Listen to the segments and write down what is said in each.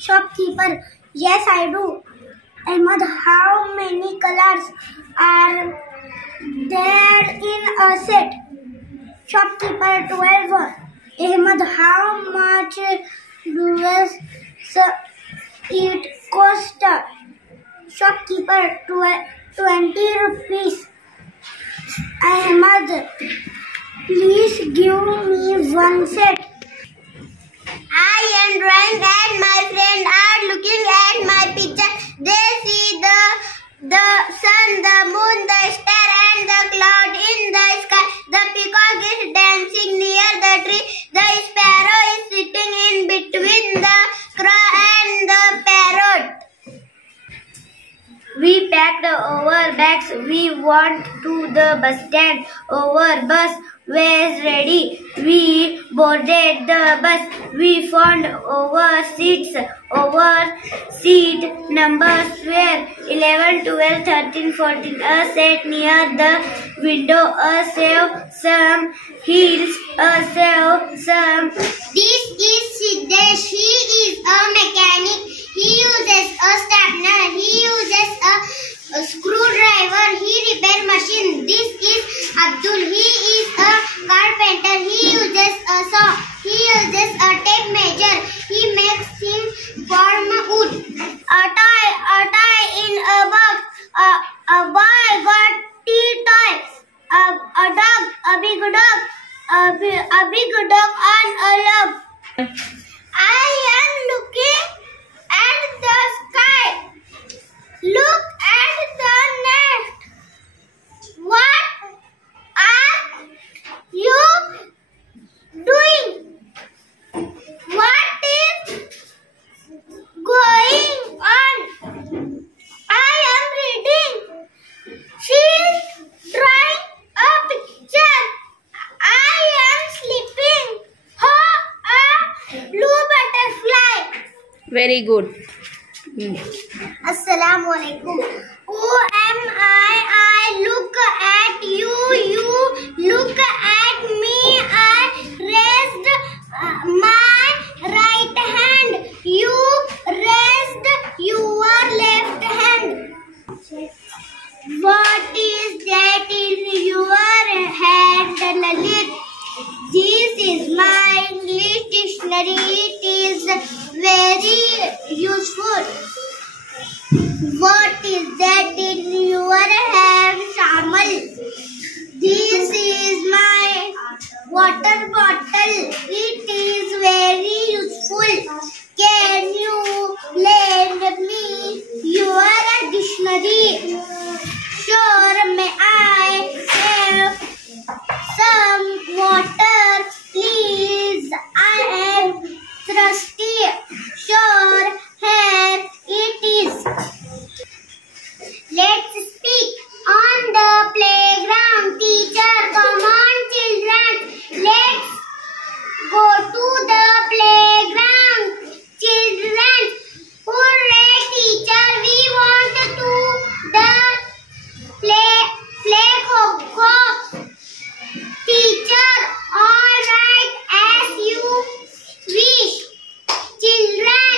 Shopkeeper, yes I do. Ahmed, how many colors are there in a set? Shopkeeper, 12. Ahmed, how much does it cost? Shopkeeper, 20 rupees. Ahmed, please give me one set. I am drawing and my friends are looking at my picture. They see the sun, the moon, the star and the cloud in the sky. The peacock is dancing near the tree. The sparrow is sitting in between the crow and the parrot. We packed our bags. We went to the bus stand. Our bus was ready. We boarded the bus. We found our seats. Our seat numbers were 11, 12, 13, 14. A sat near the window. A saw some hills. A saw some. This is Siddesh. He is a mechanic. He uses a stapler. He uses a screwdriver. He repairs machine. This is Abdul. He is a carpenter. He uses a saw. He uses a tape measure. He makes things from wood. A toy in a box. A boy got tea toys. A dog, a big dog, a big dog on a log. I am looking at the sky. Look at the net. What are you doing? What is going on? I am reading. She is drawing a picture. I am sleeping. A blue butterfly. Very good. Assalamu alaikum. Who am I? I look at you. You look at me. I raised my right hand. You raised your left hand. What is that in your hand, Lalit? This is my English dictionary. It is very useful. What is that in your hand, Shamal? This is my water bottle. It is very useful. Can you lend me your dictionary? Sure, may I have some water, please? I am thirsty. Sure, here it is. Let's speak on the playground. Teacher, come on, children. Let's go to the playground. Children, hooray, teacher. We want to play kho-kho. Teacher, all right, as you wish. Children,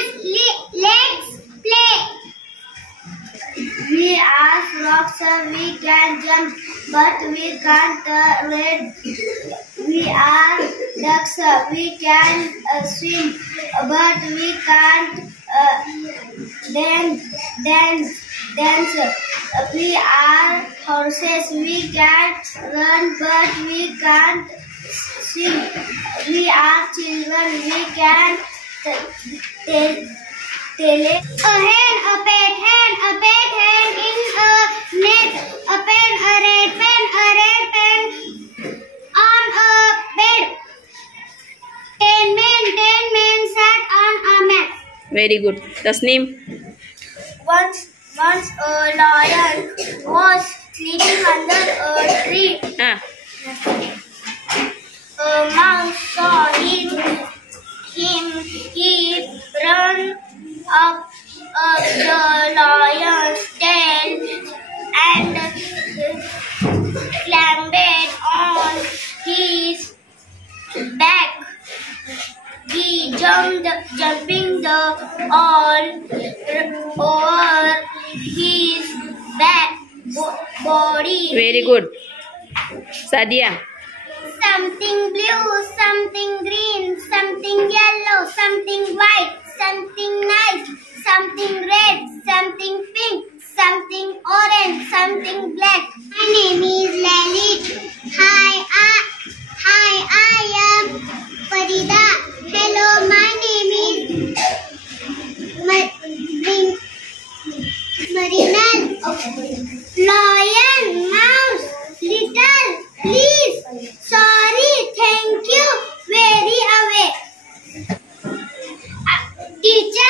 let's play. We are frogs, we can jump, but we can't ride. We are ducks, we can swim, but we can't dance. We are horses, we can run, but we can't sing. We are children, we can tell. A hen, a pet hen in a net. A pen, a red pen on a bed. 10 men sat on a mat. Very good. Tasneem. Once a lion was sleeping under a tree. A mouse saw him. He ran up the lion's tail and clambered on his back. He jumping the all over his body. Very good. Sadia. Something blue, something green, something yellow, something white, something nice, something red, something pink, something orange, something black. My name is Lalit. Hi, I am Farida. Hello, my name is Marinal. Lion, mouse, little, please, sorry, thank you, very away. Teacher.